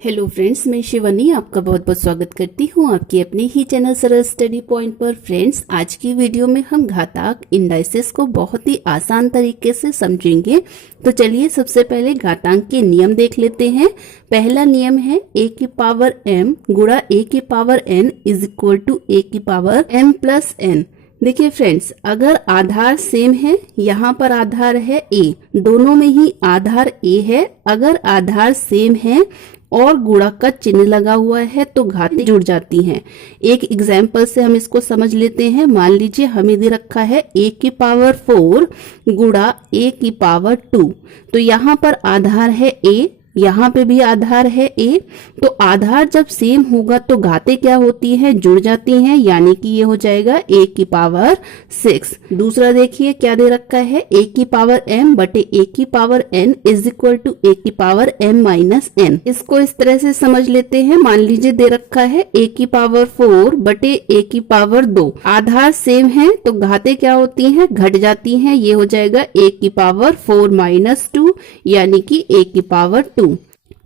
Hello friends, मैं शिवानी आपका बहुत बहुत स्वागत करती हूँ आपके अपने ही चैनल सरल स्टडी पॉइंट पर। फ्रेंड्स, आज की वीडियो में हम घातांक इंडाइसेस को बहुत ही आसान तरीके से समझेंगे। तो चलिए सबसे पहले घातांक के नियम देख लेते हैं। पहला नियम है a की पावर m गुणा a की power n is equal to a की पावर m प्लस n। देखिए फ्रेंड्स, अगर आधार सेम है, यहाँ पर आधार है a, दोनों में ही आधार a है। अगर आधार सेम है और गुणा का चिन्ह लगा हुआ है तो घातें जुड़ जाती हैं। एक एग्जाम्पल से हम इसको समझ लेते हैं। मान लीजिए हमें दे रखा है a की पावर 4 गुणा a की पावर 2। तो यहाँ पर आधार है a, यहाँ पे भी आधार है a। तो आधार जब सेम होगा तो घातें क्या होती हैं, जुड़ जाती हैं, यानी कि ये हो जाएगा a की पावर 6। दूसरा देखिए क्या दे रखा है, a की पावर m बटे a की power n is equal to a की पावर m माइनस n। इसको इस तरह से समझ लेते हैं। मान लीजिए दे रखा है a की पावर 4 बटे a की पावर 2। आधार सेम है तो घातें क्या होती हैं, घट जाती हैं। ये हो जाएगा a की पावर 4 माइनस 2 यानी कि a की पावर 2।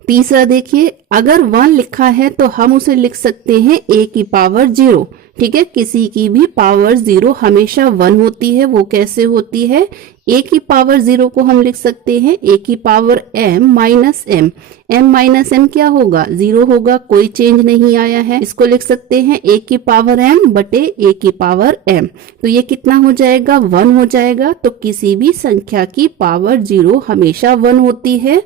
तीसरा देखिए, अगर 1 लिखा है तो हम उसे लिख सकते हैं a की पावर 0। ठीक है, किसी की भी पावर 0 हमेशा 1 होती है। वो कैसे होती है, a की पावर 0 को हम लिख सकते हैं a की power m minus m। m minus m क्या होगा, 0 होगा, कोई चेंज नहीं आया है। इसको लिख सकते हैं a की पावर m बटे a की पावर m। तो ये कितना हो जाएगा, 1 हो जाएगा। तो किसी भी संख्या की पावर 0 हमेशा 1 होती है।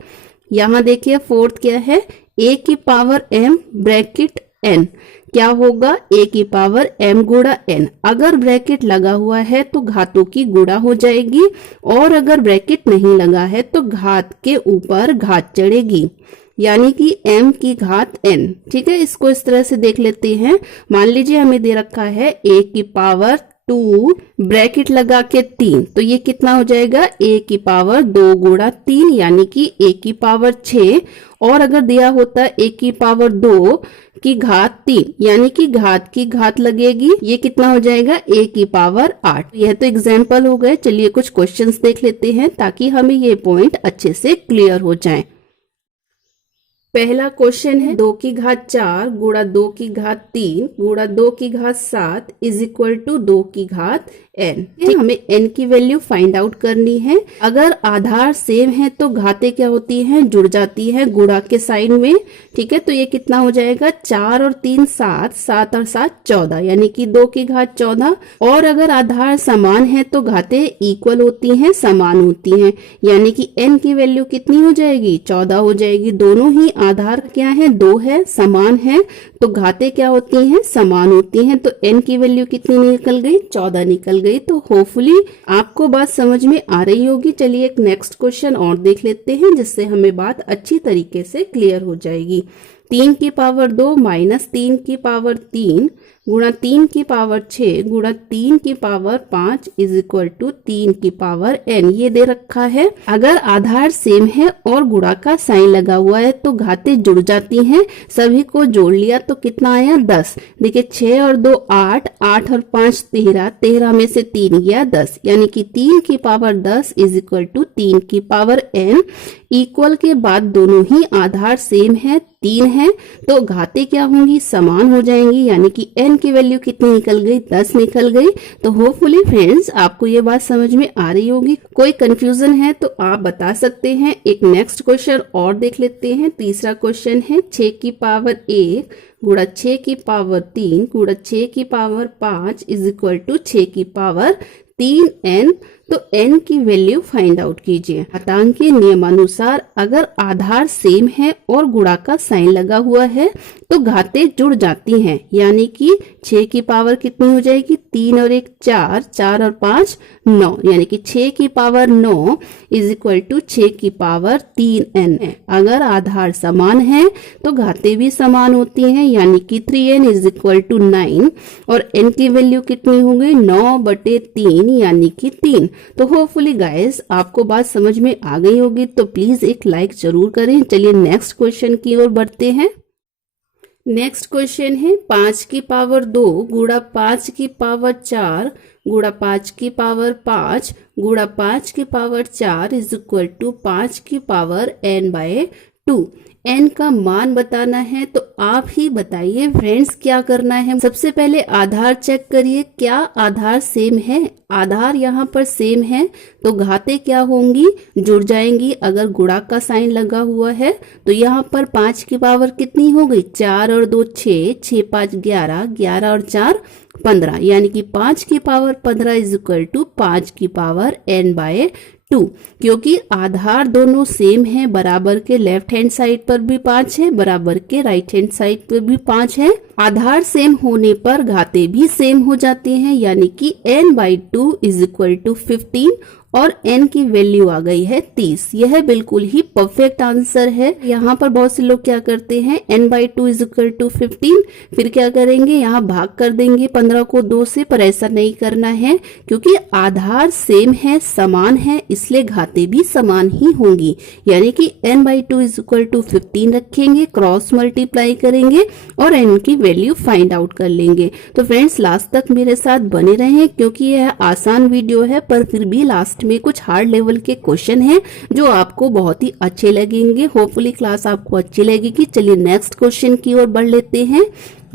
यहाँ देखिए फोर्थ क्या है, a की पावर m ब्रैकेट n क्या होगा, a की पावर m गुणा n। अगर ब्रैकेट लगा हुआ है तो घातों की गुणा हो जाएगी, और अगर ब्रैकेट नहीं लगा है तो घात के ऊपर घात चढ़ेगी, यानी कि m की घात n। ठीक है, इसको इस तरह से देख लेते हैं। मान लीजिए हमें दे रखा है a की पावर 2 ब्रैकेट लगा के 3। तो ये कितना हो जाएगा, a की पावर 2 गुणा 3 यानी कि a की पावर 6। और अगर दिया होता a की पावर 2 की घात 3 यानी कि घात की घात लगेगी, ये कितना हो जाएगा, a की पावर 8। यह तो एग्जाम्पल हो गए। चलिए कुछ क्वेश्चंस देख लेते हैं ताकि हमें ये पॉइंट अच्छे से क्लियर हो जाए। पहला क्वेश्चन है 2 की घात 4 गुणा 2 की घात 3 गुणा 2 की घात 7 इज इक्वल टू 2 की घात n। हमें n की वैल्यू फाइंड आउट करनी है। अगर आधार सेम है तो घातें क्या होती हैं, जुड़ जाती है गुणा के साइन में। ठीक है, तो ये कितना हो जाएगा, 4 और 3 7, 7 और 7 14 यानी कि 2 की घात 14। और अगर आधार समान है तो घातें इक्वल होती हैं, समान होती हैं, यानी कि n की वैल्यू कितनी हो जाएगी, 14 हो जाएगी। दोनों ही आधार क्या है, 2 है, समान है, तो घातें क्या होती हैं, समान होती हैं। तो n की वैल्यू कितनी निकल गई, 14 निकल गई। तो होपफुली आपको बात समझ में आ रही होगी। चलिए एक नेक्स्ट क्वेश्चन और देख लेते हैं जिससे हमें बात अच्छी तरीके से क्लियर हो जाएगी। 3 की पावर 2 माइनस 3 की पावर 3 गुणा 3 की पावर 6 गुणा 3 की पावर 5 इज इक्वल टू 3 की पावर n। ये दे रखा है। अगर आधार सेम है और गुणा का साइन लगा हुआ है तो घातें जुड़ जाती हैं। सभी को जोड़ लिया तो कितना आया, 10। देखिए 6 और 2 8, 8 और 5 13, 13 में से 3 गया 10, यानी कि 3 की पावर 10 इज इक्वल टू 3 की पावर n। इक्वल के बाद दोनों ही आधार सेम है, 3 है, तो घातें क्या होंगी, समान हो जाएंगी, यानी कि n की वैल्यू कितनी निकल गई, 10 निकल गई। तो होपफुली फ्रेंड्स आपको ये बात समझ में आ रही होगी। कोई कंफ्यूजन है तो आप बता सकते हैं। एक नेक्स्ट क्वेश्चन और देख लेते हैं। तीसरा क्वेश्चन है 6 की पावर 1 गुणा 6 की पावर 3 गुणा 6 की पावर 5 इज इक्वल टू 6 की पावर 3n। तो n की वैल्यू फाइंड आउट कीजिए। घातांक के नियमानुसार अगर आधार सेम है और गुणा का साइन लगा हुआ है तो घातें जुड़ जाती हैं, यानी कि 6 की पावर कितनी हो जाएगी, 3 और 1 4, 4 और 5 9, यानी कि 6 की पावर 9 इज इक्वल टू 6 की पावर 3n है। अगर आधार समान है तो घातें भी समान होती हैं, यानी कि 3n इज इक्वल टू 9। और n की वैल्यू कितनी हो गई, 9 बटे 3 यानी कि 3। तो होपफुली गाइस आपको बात समझ में आ गई होगी। तो प्लीज एक लाइक जरूर करें। चलिए नेक्स्ट क्वेश्चन की ओर बढ़ते हैं। नेक्स्ट क्वेश्चन है 5 की पावर 2 गुणा 5 की पावर 4 गुणा 5 की पावर 5 गुणा 5 की पावर 4 इज इक्वल टू 5 की पावर n बाय 2। n का मान बताना है। तो आप ही बताइए फ्रेंड्स क्या करना है। सबसे पहले आधार चेक करिए, क्या आधार सेम है। आधार यहाँ पर सेम है तो घातें क्या होंगी, जुड़ जाएंगी। अगर गुणा का साइन लगा हुआ है तो यहाँ पर 5 की पावर कितनी हो गई, 4 और 2 6, 6 5 11, 11 और 4 15, यानी कि 5 की पावर 15 इज इक्वल टू 5 की पावर n/2। क्योंकि आधार दोनों सेम है, बराबर के लेफ्ट हैंड साइड पर भी 5 है, बराबर के राइट हैंड साइड पर भी 5 है। आधार सेम होने पर घातें भी सेम हो जाती हैं, यानी कि n/2 इज इक्वल टू 15 और n की वैल्यू आ गई है 30। यह बिल्कुल ही परफेक्ट आंसर है। यहाँ पर बहुत से लोग क्या करते हैं, n/2 इज इक्वल टू 15, फिर क्या करेंगे, यहाँ भाग कर देंगे 15 को 2 से, पर ऐसा नहीं करना है क्योंकि आधार सेम है, समान है, इसलिए घातें भी समान ही होंगी। यानी कि n/2 इज इक्वल टू 15 रखेंगे, क्रॉस मल्टीप्लाई करेंगे और n की वैल्यू फाइंड आउट कर लेंगे। तो फ्रेंड्स लास्ट तक मेरे साथ बने रहें क्योंकि यह आसान वीडियो है, पर फिर भी लास्ट में कुछ हार्ड लेवल के क्वेश्चन हैं जो आपको बहुत ही अच्छे लगेंगे। होपफुली क्लास आपको अच्छी लगेगी। चलिए नेक्स्ट क्वेश्चन की ओर बढ़ लेते हैं।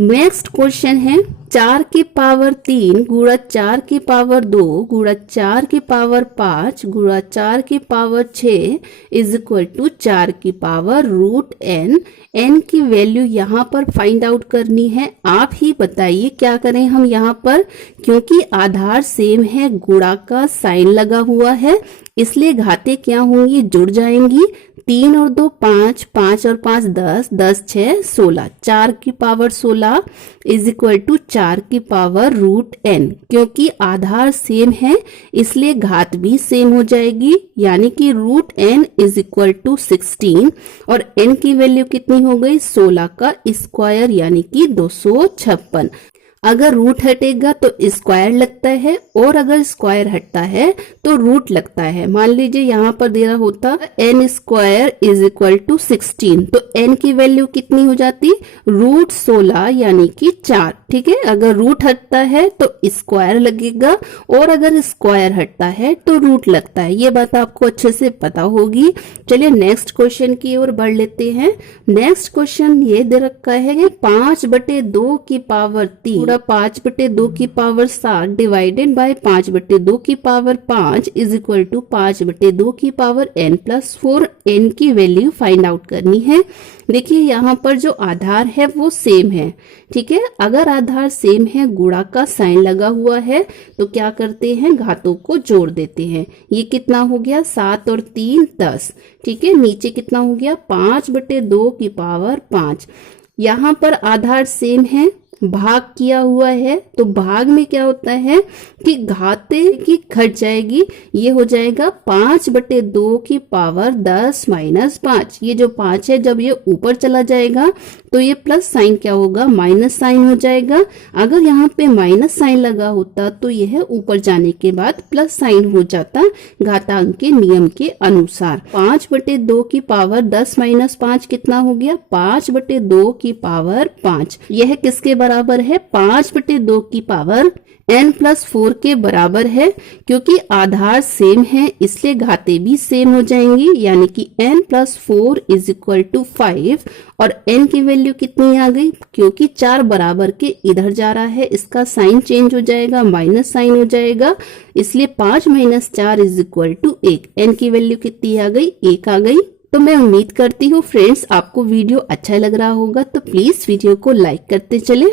नेक्स्ट क्वेश्चन है 4 की पावर 3 गुणा 4 की पावर 2 गुणा 4 की पावर 5 गुणा 4 की पावर 6 इज इक्वल टू 4 की पावर √n। n की वैल्यू यहाँ पर फाइंड आउट करनी है। आप ही बताइए क्या करें हम यहाँ पर, क्योंकि आधार सेम है, गुणा का साइन लगा हुआ है, इसलिए घातें क्या होंगी, जुड़ जाएंगी। 3 और 2 5, 5 और 5 10, 10 6 16, 4 की पावर 16 इज इक्वल टू 4 की पावर √n। क्योंकि आधार सेम है इसलिए घात भी सेम हो जाएगी, यानी कि √n इज इक्वल टू 16 और n की वैल्यू कितनी हो गई, 16 का स्क्वायर यानी कि 256। अगर रूट हटेगा तो स्क्वायर लगता है और अगर स्क्वायर हटता है तो रूट लगता है। मान लीजिए यहाँ पर दे रहा होता n square is equal to 16, तो n की वैल्यू कितनी हो जाती, √16 यानी कि 4। ठीक है, अगर रूट हटता है तो स्क्वायर लगेगा और अगर स्क्वायर हटता है तो रूट लगता है। ये बात आपको अच्छे से पता होगी। चलिए नेक्स्ट क्वेश्चन की ओर बढ़ लेते हैं। नेक्स्ट क्वेश्चन ये दे रखा है 5/2 की पावर 3 5/2 की पावर 7 डिवाइडेड बाय 5/2 की पावर 5 इज इक्वल टू 5/2 की पावर n+4। n की वैल्यू फाइंड आउट करनी है। देखिए यहाँ पर जो आधार है वो सेम है। ठीक है, अगर आधार सेम है, गुणा का साइन लगा हुआ है, तो क्या करते हैं, घातों को जोड़ देते हैं। ये कितना हो गया, 7 और 3 10। ठीक है, नीचे कितना हो गया, 5/2 की पावर 5। यहाँ पर आधार सेम है, भाग किया हुआ है, तो भाग में क्या होता है कि घातें की घट जाएगी। ये हो जाएगा 5/2 की पावर 10 - 5। ये जो 5 है जब ये ऊपर चला जाएगा तो ये प्लस साइन क्या होगा, माइनस साइन हो जाएगा। अगर यहाँ पे माइनस साइन लगा होता तो यह ऊपर जाने के बाद प्लस साइन हो जाता घातांक के नियम के अनुसार। 5/2 की पावर 10 - 5 कितना हो गया, 5/2 की पावर 5। यह किसके बराबर है, 5/2 की पावर n+4 के बराबर है। क्योंकि आधार सेम है इसलिए घातें भी सेम हो जाएंगी, यानी कि n+4 इज इक्वल टू 5 और n की वैल्यू कितनी आ गई, क्योंकि 4 बराबर के इधर जा रहा है, इसका साइन चेंज हो जाएगा, माइनस साइन हो जाएगा, इसलिए 5 - 4 इज इक्वल टू 1। n की वैल्यू कितनी आ गई, 1 आ गई। तो मैं उम्मीद करती हूँ फ्रेंड्स आपको वीडियो अच्छा लग रहा होगा, तो प्लीज वीडियो को लाइक करते चले।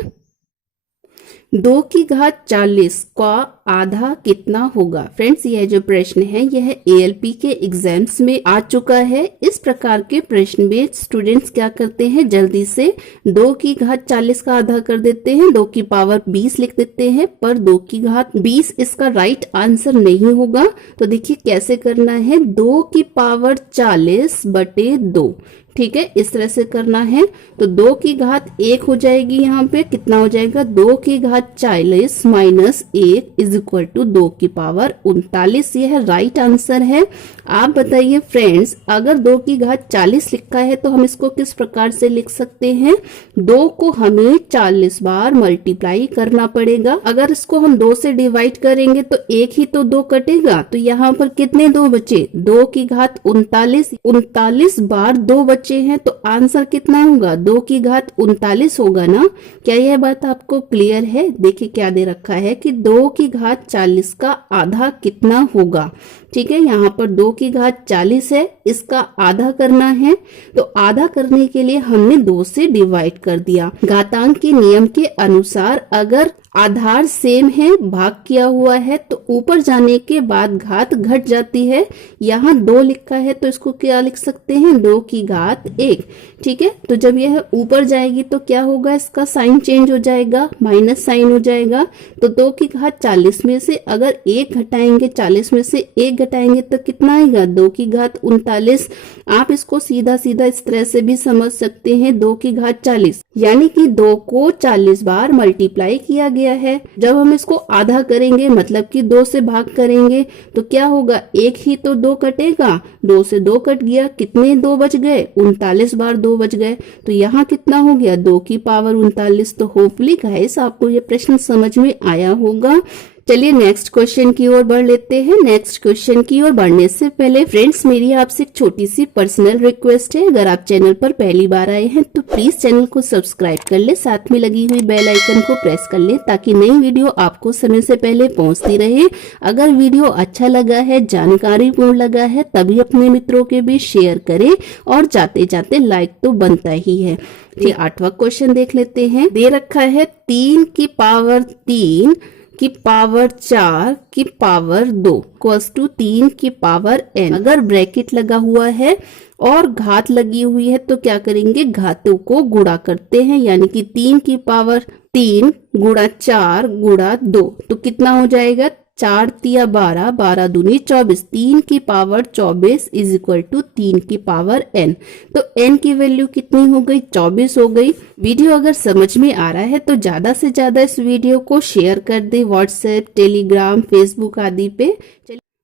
2 की घात 40 का आधा कितना होगा। फ्रेंड्स यह जो प्रश्न है यह ALP के एग्जाम्स में आ चुका है। इस प्रकार के प्रश्न में स्टूडेंट्स क्या करते हैं, जल्दी से 2 की घात 40 का आधा कर देते हैं, 2 की पावर 20 लिख देते हैं, पर 2 की घात 20 इसका राइट आंसर नहीं होगा। तो देखिए कैसे करना है, 2 की पावर 40/2। ठीक है, इस तरह से करना है। तो 2 की घात 1 हो जाएगी, यहाँ पे कितना हो जाएगा, 2 की घात 40 - 1 इज इज इक्वल टू 2 की पावर 39। यह राइट आंसर है। आप बताइए फ्रेंड्स, अगर 2 की घात 40 लिखा है तो हम इसको किस प्रकार से लिख सकते हैं? 2 को हमें 40 बार मल्टीप्लाई करना पड़ेगा। अगर इसको हम 2 से डिवाइड करेंगे तो एक ही तो 2 कटेगा, तो यहाँ पर कितने 2 बचे? 2 की घात 39, 39 बार 2 बचे हैं, तो आंसर कितना होगा? 2 की घात 39 होगा ना। क्या यह बात आपको क्लियर है? देखिए क्या दे रखा है कि 2 की घात 40 का आधा कितना होगा। ठीक है, यहाँ पर 2 की घात 40 है, इसका आधा करना है, तो आधा करने के लिए हमने 2 से डिवाइड कर दिया। घातांक के नियम के अनुसार अगर आधार सेम है, भाग किया हुआ है, तो ऊपर जाने के बाद घात घट जाती है। यहाँ 2 लिखा है तो इसको क्या लिख सकते हैं? 2 की घात 1। ठीक है, तो जब यह ऊपर जाएगी तो क्या होगा? इसका साइन चेंज हो जाएगा, माइनस साइन हो जाएगा। तो 2 की घात 40 में से अगर 1 घटाएंगे, 40 में से 1 घटाएंगे तो कितना आएगा? 2 की घात 39। आप इसको सीधा सीधा इस तरह से भी समझ सकते हैं, 2 की घात 40 यानी कि 2 को 40 बार मल्टीप्लाई किया गया है। जब हम इसको आधा करेंगे, मतलब कि 2 से भाग करेंगे, तो क्या होगा? एक ही तो 2 कटेगा, 2 से 2 कट गया, कितने 2 बच गए? 39 बार 2 बच गए। तो यहाँ कितना हो गया? 2 की पावर 39। तो होपफुली गाइस आपको ये प्रश्न समझ में आया होगा। चलिए नेक्स्ट क्वेश्चन की ओर बढ़ लेते हैं। नेक्स्ट क्वेश्चन की ओर बढ़ने से पहले फ्रेंड्स, मेरी आपसे एक छोटी सी पर्सनल रिक्वेस्ट है। अगर आप चैनल पर पहली बार आए हैं तो प्लीज चैनल को सब्सक्राइब कर ले, साथ में लगी हुई बेल आइकन को प्रेस कर ले ताकि नई वीडियो आपको समय से पहले पहुंचती रहे। अगर वीडियो अच्छा लगा है, जानकारीपूर्ण लगा है, तभी अपने मित्रों के बीच शेयर करें और जाते जाते लाइक तो बनता ही है। ये 8वां क्वेश्चन देख लेते हैं। दे रखा है 3 की पावर 3 की पावर 4 की पावर 2 इक्वल्स टू 3 की पावर n। अगर ब्रैकेट लगा हुआ है और घात लगी हुई है तो क्या करेंगे? घातों को गुणा करते हैं, यानी कि 3 की पावर 3 गुणा 4 गुणा 2, तो कितना हो जाएगा? 4 तिया 12, 12 दूनी 24, 3 की पावर 24 इज इक्वल टू 3 की पावर n। तो n की वैल्यू कितनी हो गई? 24 हो गई। वीडियो अगर समझ में आ रहा है तो ज्यादा से ज्यादा इस वीडियो को शेयर कर दे व्हाट्सएप, टेलीग्राम, फेसबुक आदि पे।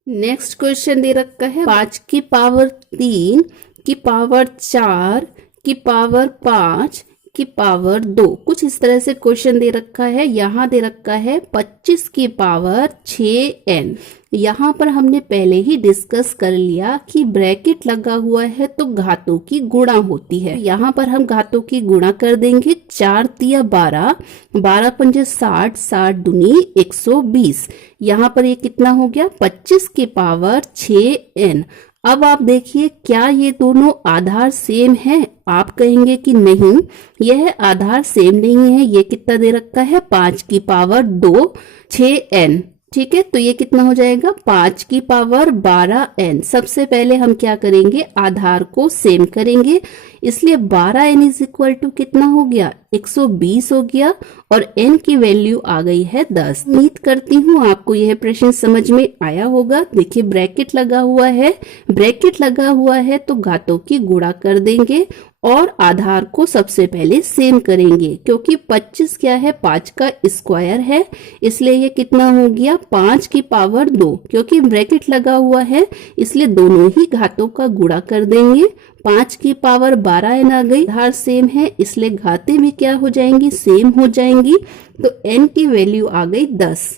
नेक्स्ट क्वेश्चन दे रखा है 5 की पावर 3 की पावर 4 की पावर 5 की पावर 2। कुछ इस तरह से क्वेश्चन दे रखा है। यहाँ दे रखा है 25 की पावर 6n। यहाँ पर हमने पहले ही डिस्कस कर लिया कि ब्रैकेट लगा हुआ है तो घातों की गुणा होती है। यहाँ पर हम घातों की गुणा कर देंगे। 4 तिया 12, 12 पंजे 60, 60 दूनी 120। यहाँ पर ये कितना हो गया? 25 की पावर 6n। अब आप देखिए क्या ये दोनों आधार सेम है? आप कहेंगे कि नहीं, यह आधार सेम नहीं है। ये कितना दे रखा है? 5 की पावर 2 6n। ठीक है, तो ये कितना हो जाएगा? 5 की पावर 12n। सबसे पहले हम क्या करेंगे? आधार को सेम करेंगे, इसलिए 12n इज इक्वल टू कितना हो गया? 120 हो गया और n की वैल्यू आ गई है 10। उम्मीद करती हूँ आपको यह प्रश्न समझ में आया होगा। देखिए ब्रैकेट लगा हुआ है, ब्रैकेट लगा हुआ है तो घातों की गुणा कर देंगे और आधार को सबसे पहले सेम करेंगे, क्योंकि 25 क्या है? 5 का स्क्वायर है, इसलिए ये कितना हो गया? 5 की पावर 2। क्योंकि ब्रैकेट लगा हुआ है इसलिए दोनों ही घातों का गुणा कर देंगे। 5 की पावर 12n आ गई। आधार सेम है इसलिए घातें भी क्या हो जाएंगी? सेम हो जाएंगी। तो n की वैल्यू आ गई 10।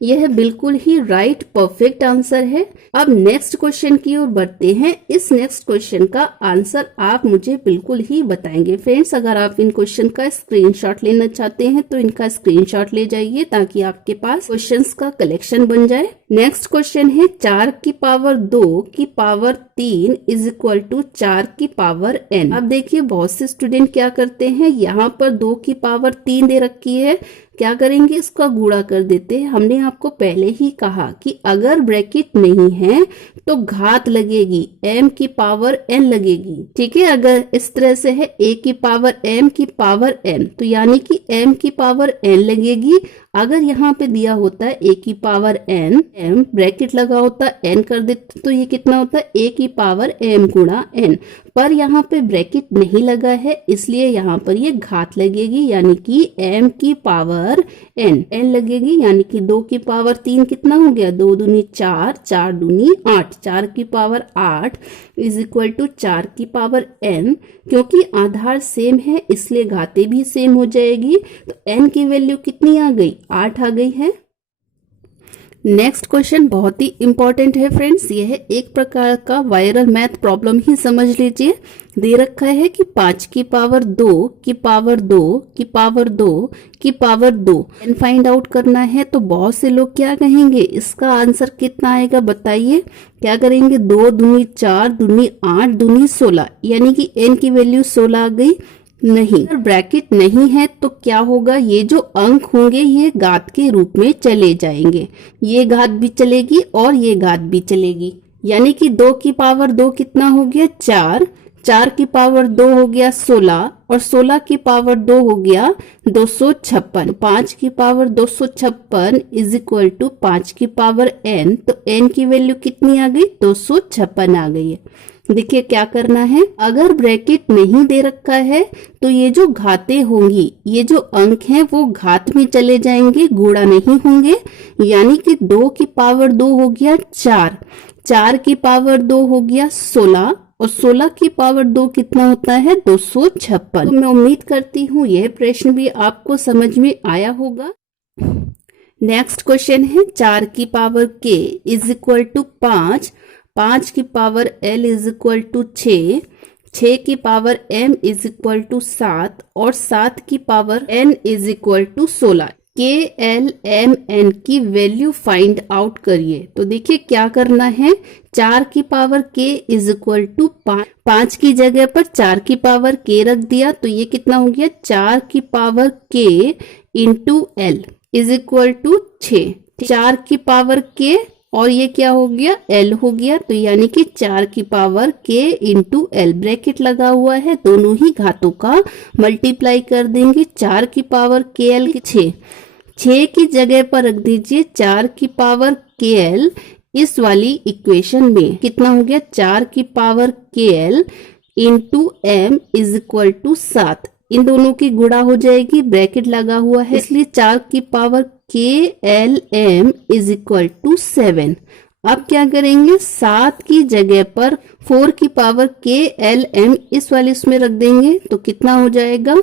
यह बिल्कुल ही राइट परफेक्ट आंसर है। अब नेक्स्ट क्वेश्चन की ओर बढ़ते हैं। इस नेक्स्ट क्वेश्चन का आंसर आप मुझे बिल्कुल ही बताएंगे। फ्रेंड्स, अगर आप इन क्वेश्चन का स्क्रीनशॉट लेना चाहते हैं तो इनका स्क्रीनशॉट ले जाइए ताकि आपके पास क्वेश्चंस का कलेक्शन बन जाए। नेक्स्ट क्वेश्चन है 4 की पावर 2 की पावर 3 इज इक्वल टू 4 की पावर n। अब देखिए बहुत से स्टूडेंट क्या करते हैं, यहाँ पर 2 की पावर 3 दे रखी है, क्या करेंगे? इसका गुणा कर देते हैं। हमने आपको पहले ही कहा कि अगर ब्रैकेट नहीं है तो घात लगेगी, m की पावर n लगेगी। ठीक है, अगर इस तरह से है a की पावर m की पावर n, तो यानी कि m की पावर n लगेगी। अगर यहाँ पे दिया होता है a की पावर n m ब्रैकेट लगा होता n कर देते तो ये कितना होता है a की पावर m गुणा n, पर यहाँ पे ब्रैकेट नहीं लगा है इसलिए यहाँ पर ये घात लगेगी यानी कि m की पावर n लगेगी, यानी कि 2 की पावर 3 कितना हो गया, 2 दूनी 4, 4 दूनी 8, 4 की पावर 8 इज इक्वल टू 4 की पावर n। क्योंकि आधार सेम है इसलिए घातें भी सेम हो जाएगी, तो n की वैल्यू कितनी आ गई, 8 आ गई है। नेक्स्ट क्वेश्चन बहुत ही इंपॉर्टेंट है फ्रेंड्स, यह एक प्रकार का वायरल मैथ प्रॉब्लम ही समझ लीजिए। दे रखा है कि 5 की पावर 2 की पावर 2 की पावर 2 की पावर 2 एन फाइंड आउट करना है। तो बहुत से लोग क्या कहेंगे, इसका आंसर कितना आएगा बताइए। क्या करेंगे, 2 दूनी 4 दूनी 8 दूनी 16, यानी कि एन की वैल्यू 16 आ गई। नहीं, अगर ब्रैकेट नहीं है तो क्या होगा, ये जो अंक होंगे ये घात के रूप में चले जाएंगे, ये घात भी चलेगी और ये घात भी चलेगी, यानी कि 2 की पावर 2 कितना हो गया 4, 4 की पावर 2 हो गया 16 और 16 की पावर 2 हो गया 256। 5 की पावर 256 इज इक्वल टू 5 की पावर n, तो n की वैल्यू कितनी आ गई, 256 आ गई है। देखिए क्या करना है, अगर ब्रैकेट नहीं दे रखा है तो ये जो घातें होंगी, ये जो अंक हैं वो घात में चले जाएंगे, गुणा नहीं होंगे, यानी कि 2 की पावर 2 हो गया 4, 4 की पावर 2 हो गया 16 और 16 की पावर 2 कितना होता है 256। तो मैं उम्मीद करती हूँ यह प्रश्न भी आपको समझ में आया होगा। नेक्स्ट क्वेश्चन है 4 की power k is equal to 5, 5 की power l is equal to 6, 6 की power m is equal to 7 और 7 की power n is equal to 16। k l m n की वैल्यू फाइंड आउट करिए। तो देखिए क्या करना है, 4 की power k is equal to 5 की जगह पर 4 की पावर k रख दिया, तो ये कितना हो गया 4 की power k into l is equal to 6, 4 की पावर k और ये क्या हो गया l हो गया, तो यानी कि 4 की power k into l, bracket लगा हुआ है, दोनों ही घातों का मल्टीप्लाई कर देंगे। 4 की पावर k l 6, 6 की जगह पर रख दीजिए 4 की पावर k l, इस वाली इक्वेशन में कितना हो गया 4 की power k l into m is equal to 7, इन दोनों की गुणा हो जाएगी, ब्रैकेट लगा हुआ है इसलिए 4 की power k l m is equal to 7। अब क्या करेंगे, 7 की जगह पर 4 की पावर k l m इस वाले इसमें रख देंगे, तो कितना हो जाएगा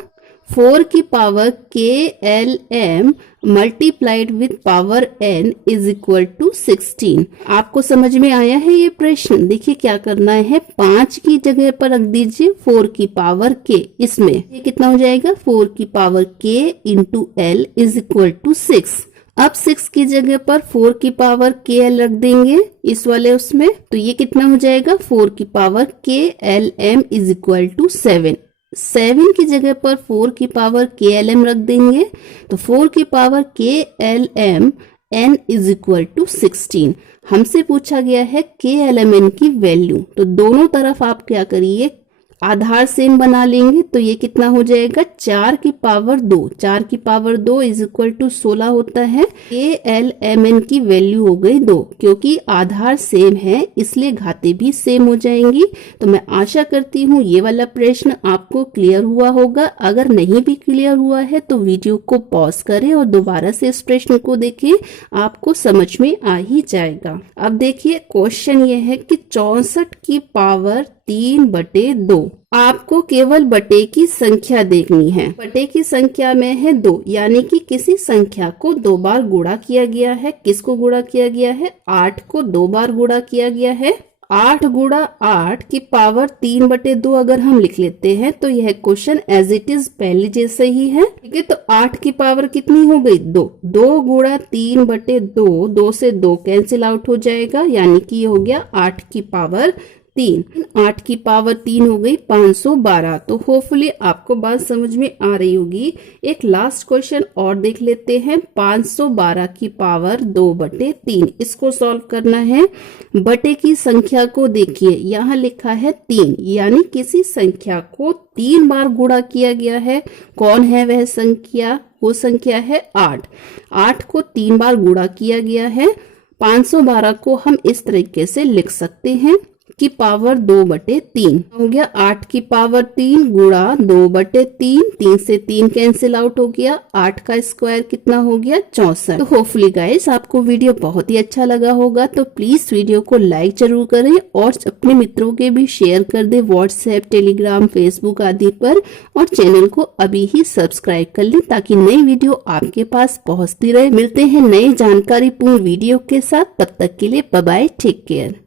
4 की power k l m multiplied with power n is equal to 16। आपको समझ में आया है ये प्रश्न। देखिए क्या करना है, 5 की जगह पर रख दीजिए 4 की पावर k, इसमें ये कितना हो जाएगा 4 की power k into l is equal to 6। अब 6 की जगह पर 4 की पावर k l रख देंगे इस वाले उसमें, तो ये कितना हो जाएगा 4 की power k l m is equal to 7। 7 की जगह पर 4 की पावर k l m रख देंगे, तो 4 की power k l m n is equal to 16। हमसे पूछा गया है k l m n की वैल्यू, तो दोनों तरफ आप क्या करिए आधार सेम बना लेंगे, तो ये कितना हो जाएगा 4 की पावर 2, 4 की पावर 2 इज इक्वल टू 16 होता है। k l m n की वैल्यू हो गई 2, क्योंकि आधार सेम है इसलिए घातें भी सेम हो जाएंगी। तो मैं आशा करती हूँ ये वाला प्रश्न आपको क्लियर हुआ होगा। अगर नहीं भी क्लियर हुआ है तो वीडियो को पॉज करें और दोबारा से इस प्रश्न को देखें, आपको समझ में आ ही जाएगा। अब देखिए क्वेश्चन ये है कि 64 की पावर 3/2, आपको केवल बटे की संख्या देखनी है। बटे की संख्या में है 2, यानी कि किसी संख्या को 2 बार गुणा किया गया है। किसको गुणा किया गया है, 8 को 2 बार गुणा किया गया है। 8 गुणा 8 की पावर 3/2 अगर हम लिख लेते हैं तो यह क्वेश्चन एज इट इज पहले जैसे ही है, ठीक है। तो 8 की पावर कितनी हो गई 2, 2 गुणा 3/2, 2 से 2 कैंसिल आउट हो जाएगा, यानी कि ये हो गया 8 की पावर 3। 8 की पावर 3 हो गई 512। तो होपफुली आपको बात समझ में आ रही होगी। एक लास्ट क्वेश्चन और देख लेते हैं, 512 की पावर 2/3, इसको सॉल्व करना है। बटे की संख्या को देखिए, यहाँ लिखा है 3, यानी किसी संख्या को 3 बार गुणा किया गया है। कौन है वह संख्या, वो संख्या है 8। 8 को 3 बार गुणा किया गया है, 512 को हम इस तरीके से लिख सकते हैं की पावर 2/3 हो गया। 8 की पावर 3 गुणा 2/3, 3 से 3 कैंसिल आउट हो गया। 8 का स्क्वायर कितना हो गया 64। तो होपफुली गाइस आपको वीडियो बहुत ही अच्छा लगा होगा, तो प्लीज वीडियो को लाइक जरूर करें और अपने मित्रों के भी शेयर कर दे व्हाट्सएप, टेलीग्राम, फेसबुक आदि पर, और चैनल को अभी ही सब्सक्राइब कर ले ताकि नई वीडियो आपके पास पहुंचती रहे। मिलते हैं नए जानकारी पूर्ण वीडियो के साथ, तब तक के लिए बाय बाय, टेक केयर।